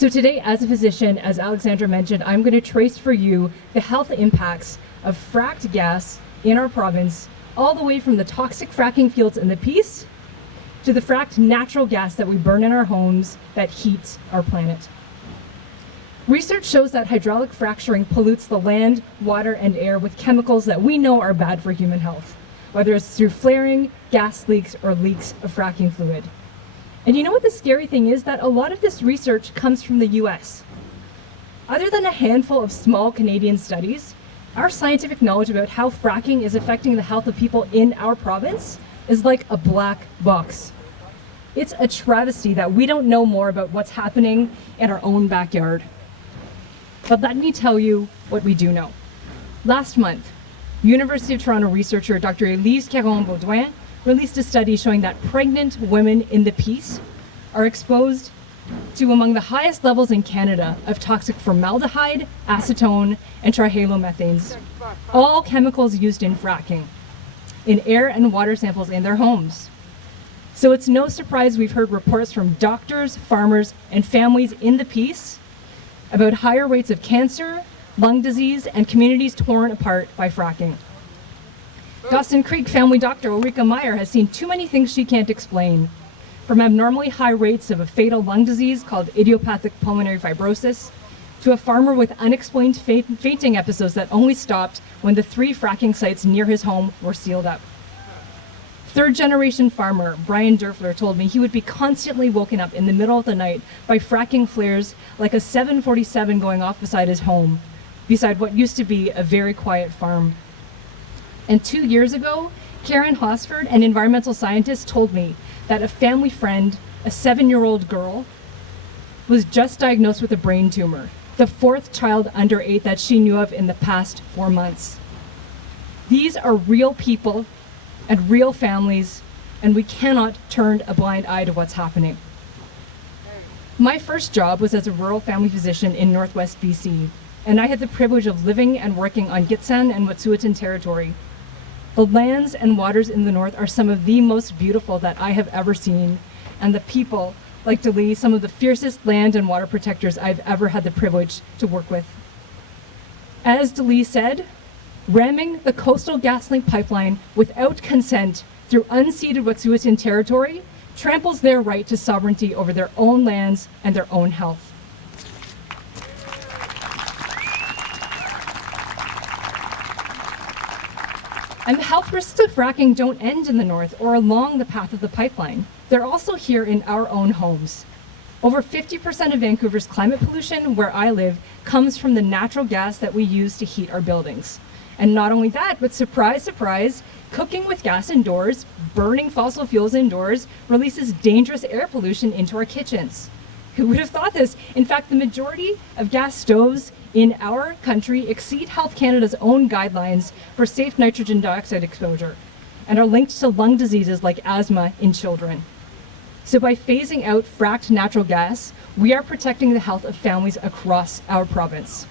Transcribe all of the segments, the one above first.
So today, as a physician, as Alexandra mentioned, I'm going to trace for you the health impacts of fracked gas in our province, all the way from the toxic fracking fields in the Peace to the fracked natural gas that we burn in our homes that heats our planet. Research shows that hydraulic fracturing pollutes the land, water, and air with chemicals that we know are bad for human health, whether it's through flaring, gas leaks, or leaks of fracking fluid. And you know what the scary thing is? That a lot of this research comes from the US. Other than a handful of small Canadian studies, our scientific knowledge about how fracking is affecting the health of people in our province is like a black box. It's a travesty that we don't know more about what's happening in our own backyard. But let me tell you what we do know. Last month, University of Toronto researcher Dr. Elise Caron-Baudouin released a study showing that pregnant women in the Peace are exposed to among the highest levels in Canada of toxic formaldehyde, acetone, and trihalomethanes, all chemicals used in fracking, in air and water samples in their homes. So it's no surprise we've heard reports from doctors, farmers, and families in the Peace about higher rates of cancer, lung disease, and communities torn apart by fracking. Dawson Creek family doctor Ulrika Meyer has seen too many things she can't explain, from abnormally high rates of a fatal lung disease called idiopathic pulmonary fibrosis, to a farmer with unexplained fainting episodes that only stopped when the 3 fracking sites near his home were sealed up. Third-generation farmer Brian Durfler told me he would be constantly woken up in the middle of the night by fracking flares like a 747 going off beside his home, beside what used to be a very quiet farm. And 2 years ago, Karen Hosford, an environmental scientist, told me that a family friend, a 7-year-old girl, was just diagnosed with a brain tumor, the 4th child under 8 that she knew of in the past 4 months. These are real people and real families, and we cannot turn a blind eye to what's happening. My first job was as a rural family physician in Northwest BC, and I had the privilege of living and working on Gitxsan and Wet'suwet'en territory. The lands and waters in the north are some of the most beautiful that I have ever seen, and the people, like Delee, some of the fiercest land and water protectors I've ever had the privilege to work with. As Delee said, ramming the Coastal GasLink pipeline without consent through unceded Wet'suwet'en territory tramples their right to sovereignty over their own lands and their own health. And the health risks of fracking don't end in the north or along the path of the pipeline. They're also here in our own homes. Over 50% of Vancouver's climate pollution, where I live, comes from the natural gas that we use to heat our buildings. And not only that, but surprise, surprise, cooking with gas indoors, burning fossil fuels indoors, releases dangerous air pollution into our kitchens. Who would have thought this? In fact, the majority of gas stoves in our country exceed Health Canada's own guidelines for safe nitrogen dioxide exposure and are linked to lung diseases like asthma in children. So by phasing out fracked natural gas, we are protecting the health of families across our province.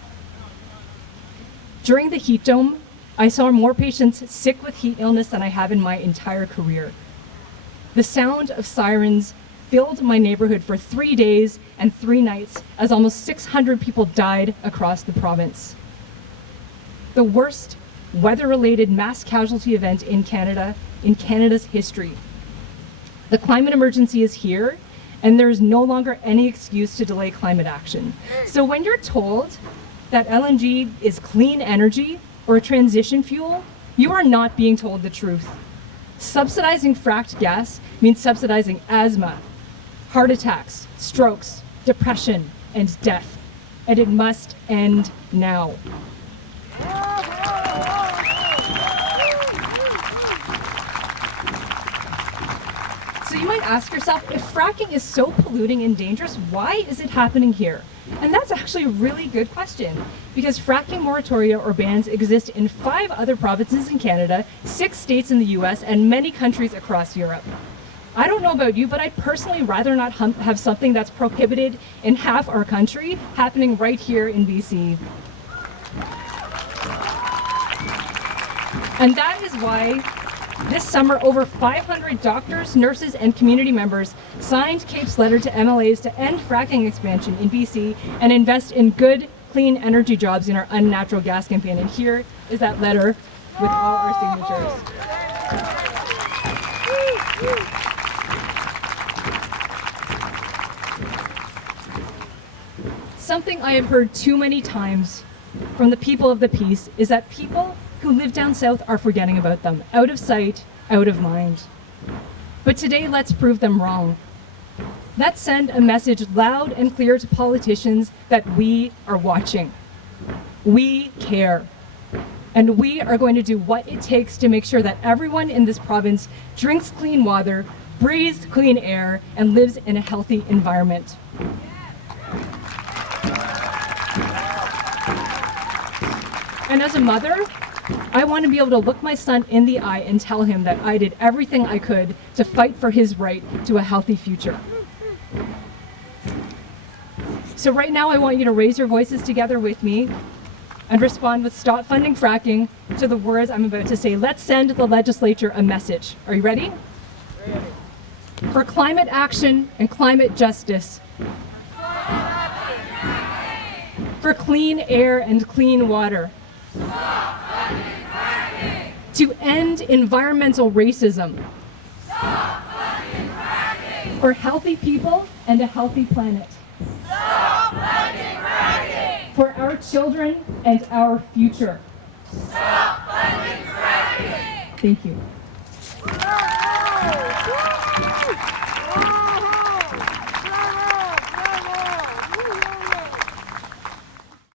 During the heat dome, I saw more patients sick with heat illness than I have in my entire career. The sound of sirens filled my neighborhood for 3 days and 3 nights as almost 600 people died across the province. The worst weather-related mass casualty event in Canada, in Canada's history. The climate emergency is here, and there is no longer any excuse to delay climate action. So when you're told that LNG is clean energy or a transition fuel, you are not being told the truth. Subsidizing fracked gas means subsidizing asthma, heart attacks, strokes, depression, and death. And it must end now. So you might ask yourself, if fracking is so polluting and dangerous, why is it happening here? And that's actually a really good question, because fracking moratoria or bans exist in 5 other provinces in Canada, 6 states in the US, and many countries across Europe. I don't know about you, but I'd personally rather not have something that's prohibited in half our country happening right here in BC. And that is why This summer, over 500 doctors, nurses, and community members signed CAPE's letter to MLAs to end fracking expansion in BC and invest in good, clean energy jobs in our unnatural gas campaign. And here is that letter with all our signatures. Something I have heard too many times from the people of the Peace is that people who live down south are forgetting about them. Out of sight, out of mind. But today, let's prove them wrong. Let's send a message loud and clear to politicians that we are watching. We care. And we are going to do what it takes to make sure that everyone in this province drinks clean water, breathes clean air, and lives in a healthy environment. And as a mother, I want to be able to look my son in the eye and tell him that I did everything I could to fight for his right to a healthy future. So right now, I want you to raise your voices together with me and respond with "Stop funding fracking" to the words I'm about to say. Let's send the legislature a message. Are you ready? Ready. For climate action and climate justice. For clean air and clean water. Stop funding fracking! To end environmental racism. Stop funding fracking! For healthy people and a healthy planet. Stop funding fracking! For our children and our future. Stop funding fracking! Thank you.